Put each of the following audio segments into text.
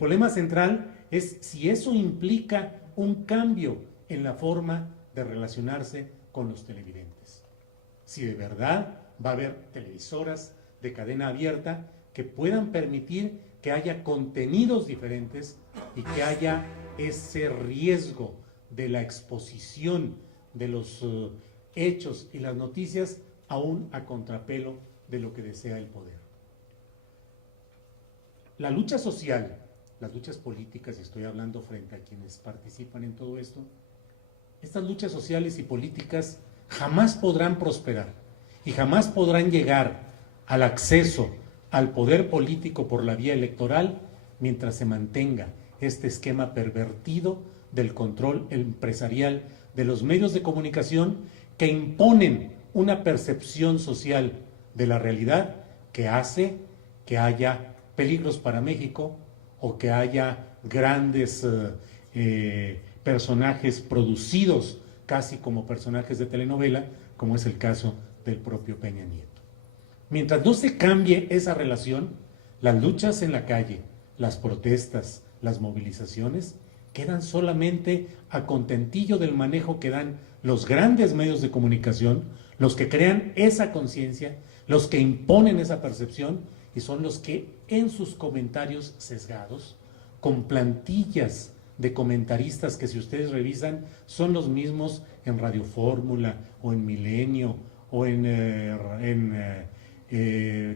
problema central es si eso implica un cambio en la forma de relacionarse con los televidentes. Si de verdad va a haber televisoras de cadena abierta que puedan permitir que haya contenidos diferentes y que haya ese riesgo de la exposición de los hechos y las noticias aún a contrapelo de lo que desea el poder. La lucha social, las luchas políticas, y estoy hablando frente a quienes participan en todo esto, estas luchas sociales y políticas jamás podrán prosperar y jamás podrán llegar al acceso al poder político por la vía electoral mientras se mantenga este esquema pervertido del control empresarial de los medios de comunicación que imponen una percepción social de la realidad que hace que haya peligros para México o que haya grandes personajes producidos casi como personajes de telenovela, como es el caso del propio Peña Nieto. Mientras no se cambie esa relación, las luchas en la calle, las protestas, las movilizaciones, quedan solamente a contentillo del manejo que dan los grandes medios de comunicación, los que crean esa conciencia, los que imponen esa percepción y son los que en sus comentarios sesgados, con plantillas de comentaristas que si ustedes revisan son los mismos en Radio Fórmula o en Milenio o en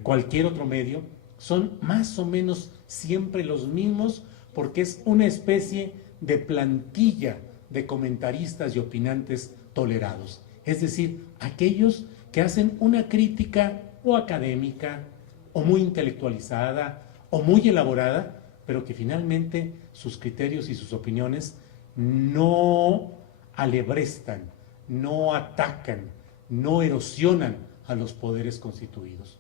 cualquier otro medio, son más o menos siempre los mismos porque es una especie de plantilla de comentaristas y opinantes tolerados. Es decir, aquellos que hacen una crítica o académica o muy intelectualizada o muy elaborada, pero que finalmente sus criterios y sus opiniones no alebrestan, no atacan, no erosionan a los poderes constituidos.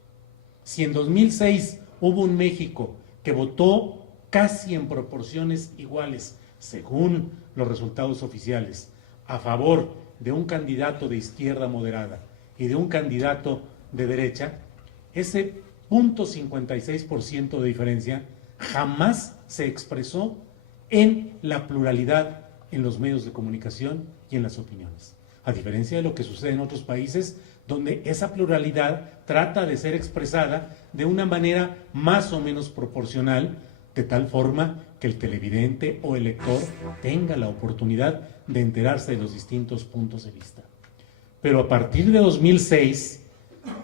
Si en 2006 hubo un México que votó casi en proporciones iguales, según los resultados oficiales, a favor de un candidato de izquierda moderada y de un candidato de derecha, ese 0.56% de diferencia jamás se expresó en la pluralidad en los medios de comunicación y en las opiniones. A diferencia de lo que sucede en otros países, donde esa pluralidad trata de ser expresada de una manera más o menos proporcional, de tal forma que el televidente o el lector tenga la oportunidad de enterarse de los distintos puntos de vista. Pero a partir de 2006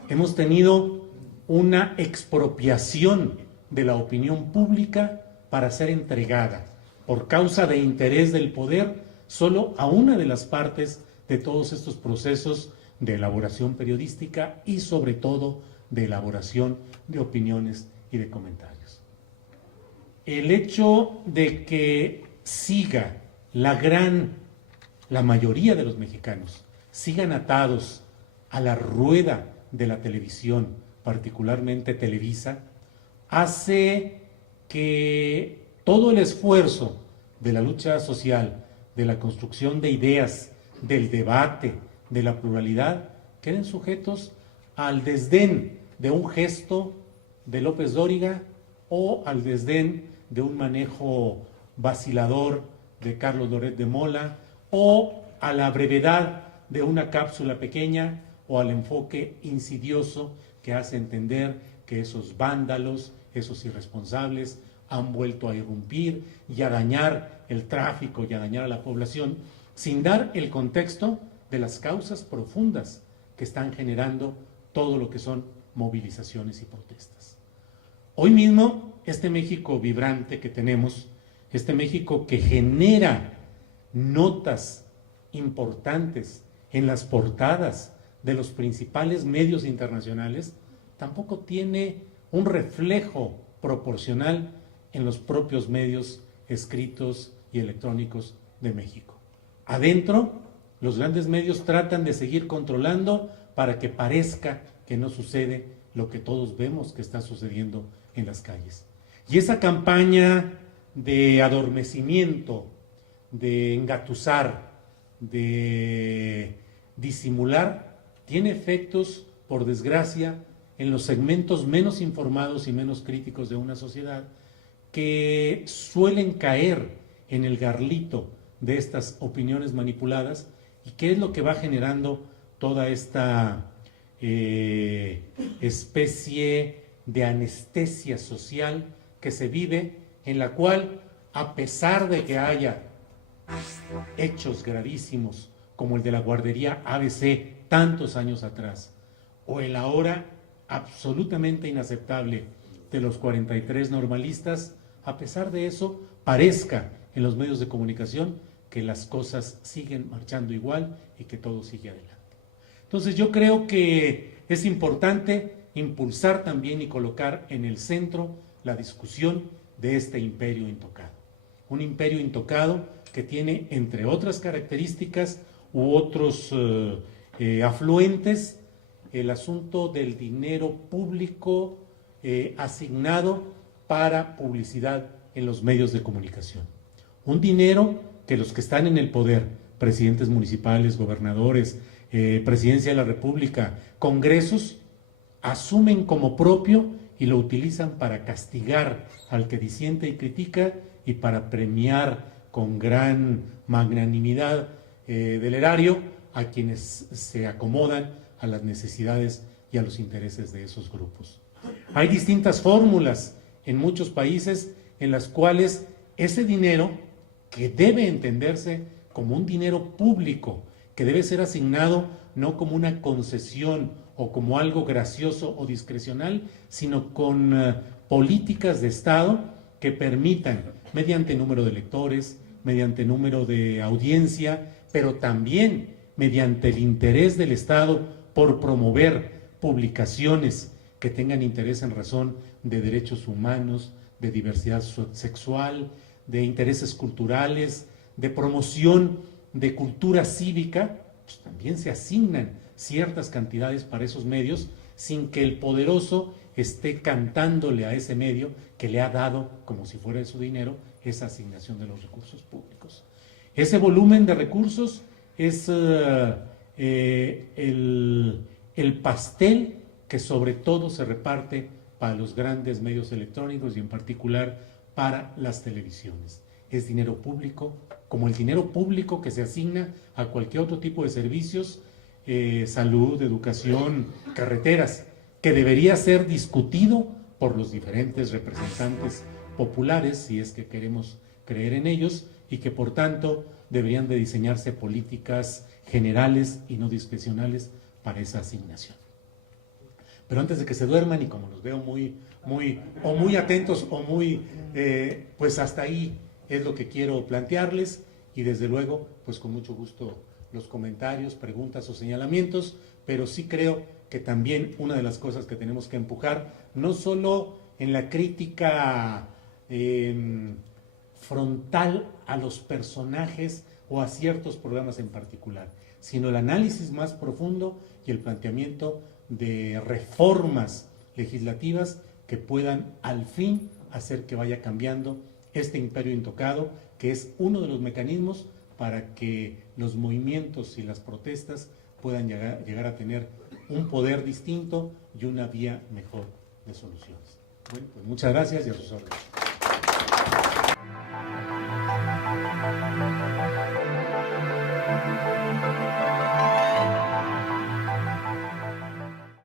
hemos tenido una expropiación de la opinión pública para ser entregada por causa de interés del poder solo a una de las partes de todos estos procesos de elaboración periodística y sobre todo de elaboración de opiniones y de comentarios. El hecho de que siga la mayoría de los mexicanos sigan atados a la rueda de la televisión, particularmente Televisa, hace que todo el esfuerzo de la lucha social, de la construcción de ideas, del debate, de la pluralidad, queden sujetos al desdén de un gesto de López Dóriga o al desdén de un manejo vacilador de Carlos Loret de Mola o a la brevedad de una cápsula pequeña o al enfoque insidioso que hace entender que esos vándalos, esos irresponsables han vuelto a irrumpir y a dañar el tráfico y a dañar a la población sin dar el contexto de las causas profundas que están generando todo lo que son movilizaciones y protestas. Hoy mismo, este México vibrante que tenemos, este México que genera notas importantes en las portadas de los principales medios internacionales, tampoco tiene un reflejo proporcional en los propios medios escritos y electrónicos de México. Adentro, los grandes medios tratan de seguir controlando para que parezca que no sucede lo que todos vemos que está sucediendo en las calles. Y esa campaña de adormecimiento, de engatusar, de disimular, tiene efectos, por desgracia, en los segmentos menos informados y menos críticos de una sociedad que suelen caer en el garlito de estas opiniones manipuladas y qué es lo que va generando toda esta especie de anestesia social que se vive, en la cual, a pesar de que haya hechos gravísimos como el de la guardería ABC tantos años atrás, o el ahora absolutamente inaceptable de los 43 normalistas, a pesar de eso, parezca en los medios de comunicación que las cosas siguen marchando igual y que todo sigue adelante. Entonces yo creo que es importante impulsar también y colocar en el centro la discusión de este imperio intocado. Un imperio intocado que tiene, entre otras características u otros afluentes, el asunto del dinero público asignado para publicidad en los medios de comunicación. Un dinero que los que están en el poder, presidentes municipales, gobernadores, presidencia de la República, congresos, asumen como propio y lo utilizan para castigar al que disiente y critica y para premiar con gran magnanimidad del erario a quienes se acomodan a las necesidades y a los intereses de esos grupos. Hay distintas fórmulas en muchos países en las cuales ese dinero, que debe entenderse como un dinero público, que debe ser asignado no como una concesión o como algo gracioso o discrecional, sino con políticas de Estado que permitan, mediante número de electores, mediante número de audiencia, pero también mediante el interés del Estado por promover publicaciones que tengan interés en razón de derechos humanos, de diversidad sexual, de intereses culturales, de promoción de cultura cívica, pues también se asignan ciertas cantidades para esos medios sin que el poderoso esté cantándole a ese medio que le ha dado, como si fuera de su dinero, esa asignación de los recursos públicos. Ese volumen de recursos es el pastel que sobre todo se reparte para los grandes medios electrónicos y en particular para las televisiones. Es dinero público, como el dinero público que se asigna a cualquier otro tipo de servicios, salud, educación, carreteras, que debería ser discutido por los diferentes representantes populares, si es que queremos creer en ellos, y que por tanto deberían de diseñarse políticas generales y no discrecionales para esa asignación. Pero antes de que se duerman, y como los veo muy atentos o muy, pues hasta ahí es lo que quiero plantearles, y desde luego, pues con mucho gusto los comentarios, preguntas o señalamientos, pero sí creo que también una de las cosas que tenemos que empujar, no solo en la crítica frontal a los personajes o a ciertos programas en particular, sino el análisis más profundo y el planteamiento de reformas legislativas que puedan al fin hacer que vaya cambiando este imperio intocado, que es uno de los mecanismos para que los movimientos y las protestas puedan llegar a tener un poder distinto y una vía mejor de soluciones. Bueno, pues muchas gracias y a sus órdenes.